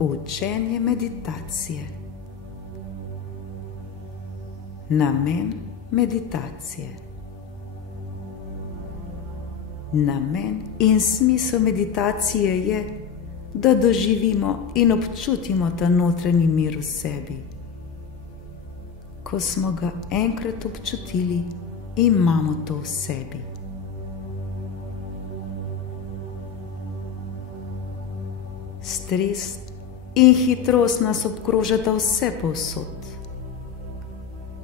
Učenje meditacije. Namen meditacije. Namen in smisel meditacije je, da doživimo in občutimo ta notranji mir v sebi. Ko smo ga enkrat občutili, imamo to v sebi. Stres in hitrost nas obkrožata vse povsod.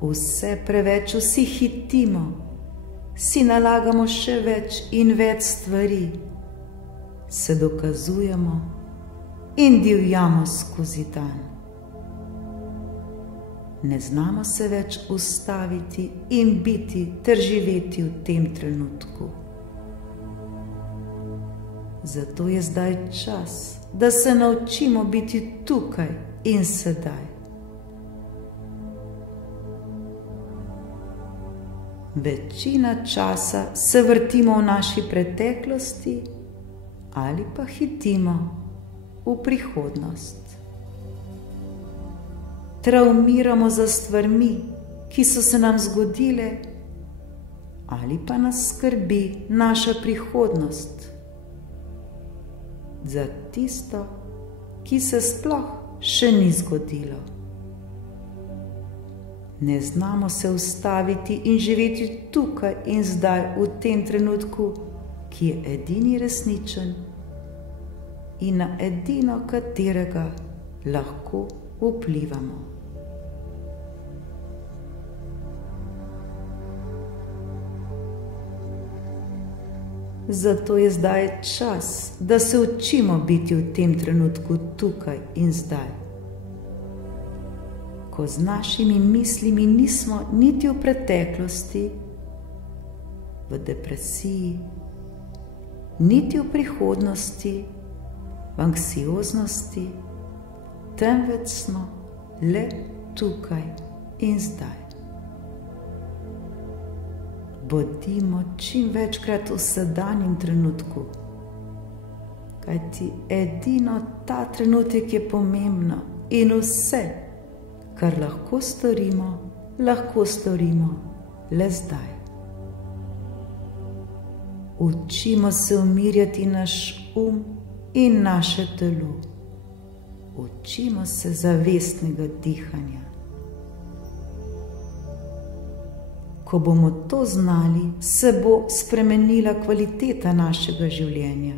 Vse preveč vsi hitimo, si nalagamo še več in več stvari, se dokazujemo in divjamo skozi dan. Ne znamo se več ustaviti in biti ter živeti v tem trenutku. Zato je zdaj čas, da se naučimo biti tukaj in sedaj. Večina časa se vrtimo v naši preteklosti ali pa hitimo v prihodnost. Travmiramo za stvarmi, ki so se nam zgodile, ali pa nas skrbi naša prihodnost. Za tisto, ki se sploh še ni zgodilo. Ne znamo se ustaviti in živeti tukaj in zdaj v tem trenutku, ki je edini resničen in na edino katerega lahko vplivamo. Zato je zdaj čas, da se učimo biti v tem trenutku tukaj in zdaj. Ko z našimi mislimi nismo niti v preteklosti, v depresiji, niti v prihodnosti, v anksioznosti, temveč smo le tukaj in zdaj. Bodimo čim večkrat v sedanjem trenutku, kajti edino ta trenutek je pomembno in vse, kar lahko storimo le zdaj. Učimo se umirjati naš in naše telo. Učimo se zavestnega dihanja. Ko bomo to znali, se bo spremenila kvaliteta našega življenja.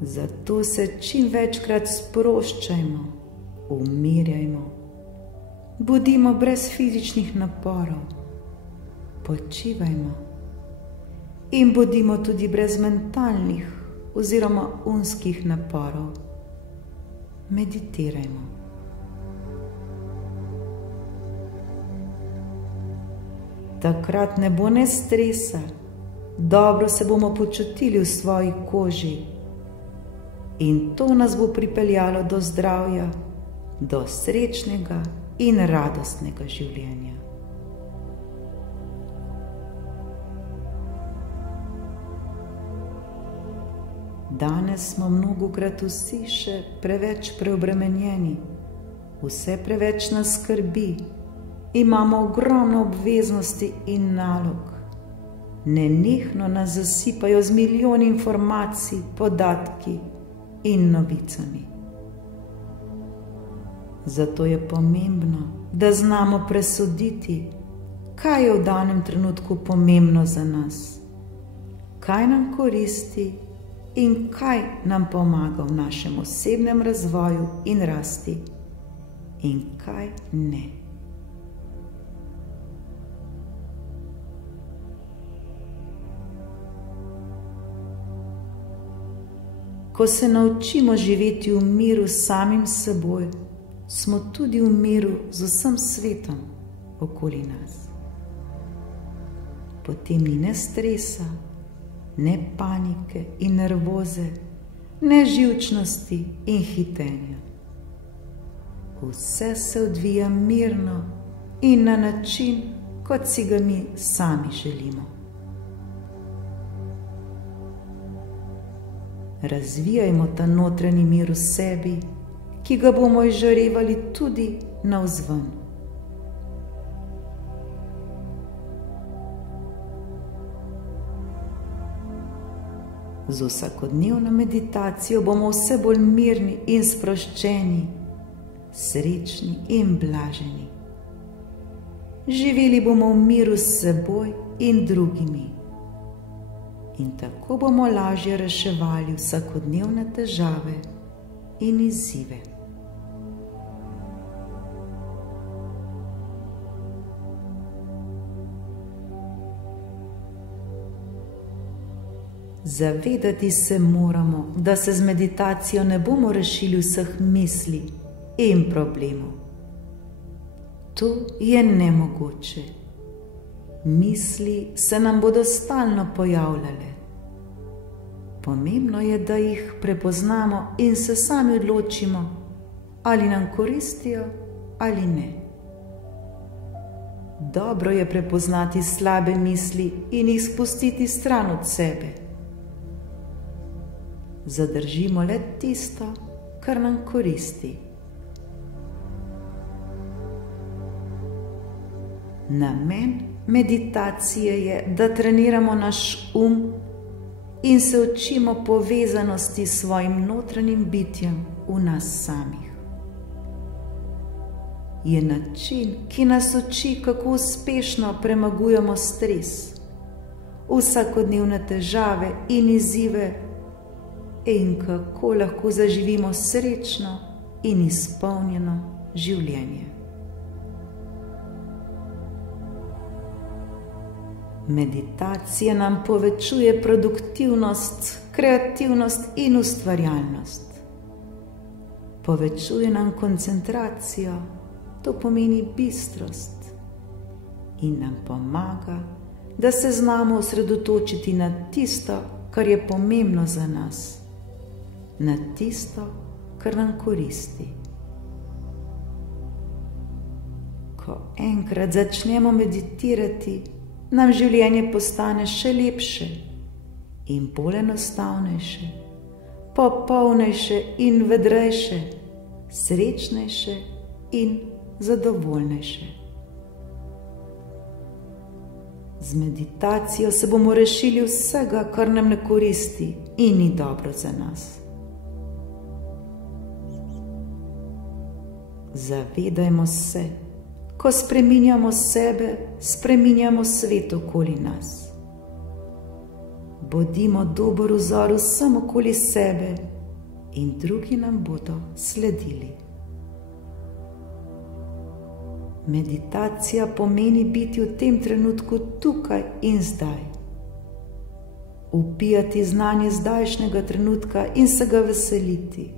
Zato se čim večkrat sproščajmo, umirjajmo, bodimo brez fizičnih naporov, počivajmo in bodimo tudi brez mentalnih oziroma umskih naporov. Meditirajmo. Takrat ne bo ne stresa, dobro se bomo počutili v svoji koži in to nas bo pripeljalo do zdravja, do srečnega in radostnega življenja. Danes smo mnogokrat vsi še preveč preobremenjeni, vse preveč nas skrbi, imamo ogromno obveznosti in nalog. Nenehno nas zasipajo z milijoni informacij, podatki in novicami. Zato je pomembno, da znamo presoditi, kaj je v danem trenutku pomembno za nas, kaj nam koristi in kaj nam pomaga v našem osebnem razvoju in rasti in kaj ne. Ko se naučimo živeti v miru s samim seboj, smo tudi v miru z vsem svetom okoli nas. Potem ni ne stresa, ne panike in nervoze, ne živčnosti in hitenja. Vse se odvija mirno in na način, kot si ga mi sami želimo. Razvijajmo ta notranji mir v sebi, ki ga bomo izžarevali tudi navzven. Z vsakodnevno meditacijo bomo vse bolj mirni in sproščeni, srečni in blaženi. Živeli bomo v miru s seboj in drugimi. In tako bomo lažje reševali vsakodnevne težave in izzive. Zavedati se moramo, da se z meditacijo ne bomo rešili vseh misli in problemov. To je nemogoče. Misli se nam bodo stalno pojavljale. Pomembno je, da jih prepoznamo in se sami odločimo, ali nam koristijo ali ne. Dobro je prepoznati slabe misli in jih spustiti stran od sebe. Zadržimo le tisto, kar nam koristi. Namen meditacije je, da treniramo naš in se učimo povezanosti s svojim notranjim bitjem v nas samih. Je način, ki nas uči, kako uspešno premagujemo stres, vsakodnevne težave in izzive in kako lahko zaživimo srečno in izpolnjeno življenje. Meditacija nam povečuje produktivnost, kreativnost in ustvarjalnost. Povečuje nam koncentracijo, to pomeni bistrost, in nam pomaga, da se znamo osredotočiti na tisto, kar je pomembno za nas, na tisto, kar nam koristi. Ko enkrat začnemo meditirati, nam življenje postane še lepše in bolj enostavnejše, popolnejše in vedrejše, srečnejše in zadovoljnejše. Z meditacijo se bomo rešili vsega, kar nam ne koristi in ni dobro za nas. Zavedajmo se, ko spreminjamo sebe, spreminjamo svet okoli nas. Bodimo dober vzor vsem okoli sebe in drugi nam bodo sledili. Meditacija pomeni biti v tem trenutku tukaj in zdaj. Vpijati znanje zdajšnjega trenutka in se ga veseliti.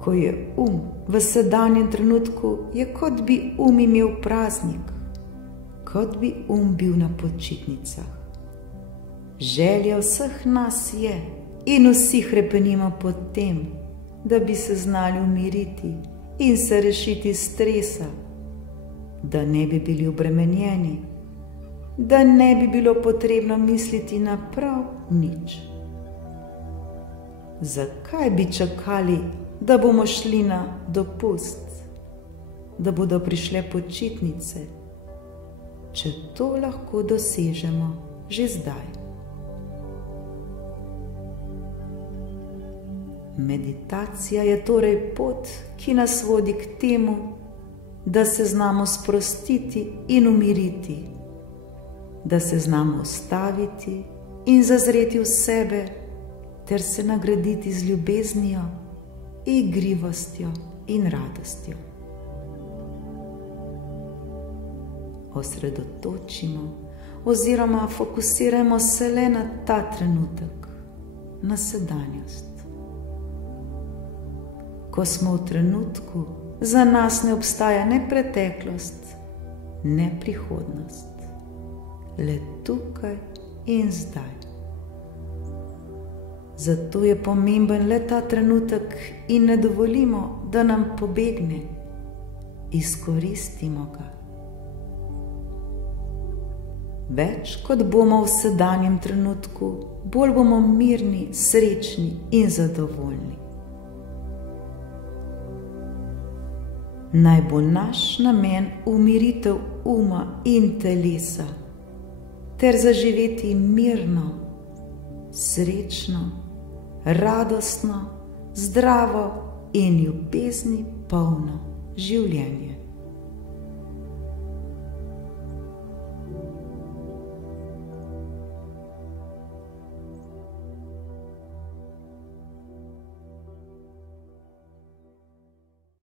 Ko je v sedanjem trenutku, je kot bi imel praznik, kot bi bil na počitnicah. Želja vseh nas je in vsi hrepenimo po tem, da bi se znali umiriti in se rešiti stresa, da ne bi bili obremenjeni, da ne bi bilo potrebno misliti na prav nič. Zakaj bi čakali, da bomo šli na dopust, da bodo prišle počitnice, če to lahko dosežemo že zdaj? Meditacija je torej pot, ki nas vodi k temu, da se znamo sprostiti in umiriti, da se znamo ustaviti in zazreti v sebe ter se nagraditi z ljubeznijo, igrivostjo in radostjo. Osredotočimo oziroma fokusirajmo se le na ta trenutek, na sedanjost. Ko smo v trenutku, za nas ne obstaja ne preteklost, ne prihodnost, le tukaj in zdaj. Zato je pomemben le ta trenutek in ne dovolimo, da nam pobegne. Izkoristimo ga. Več kot bomo v sedanjem trenutku, bolj bomo mirni, srečni in zadovoljni. Naj bo naš namen umiritev uma in telesa, ter zaživeti mirno, srečno, radostno, zdravo in ljubezni polno življenje.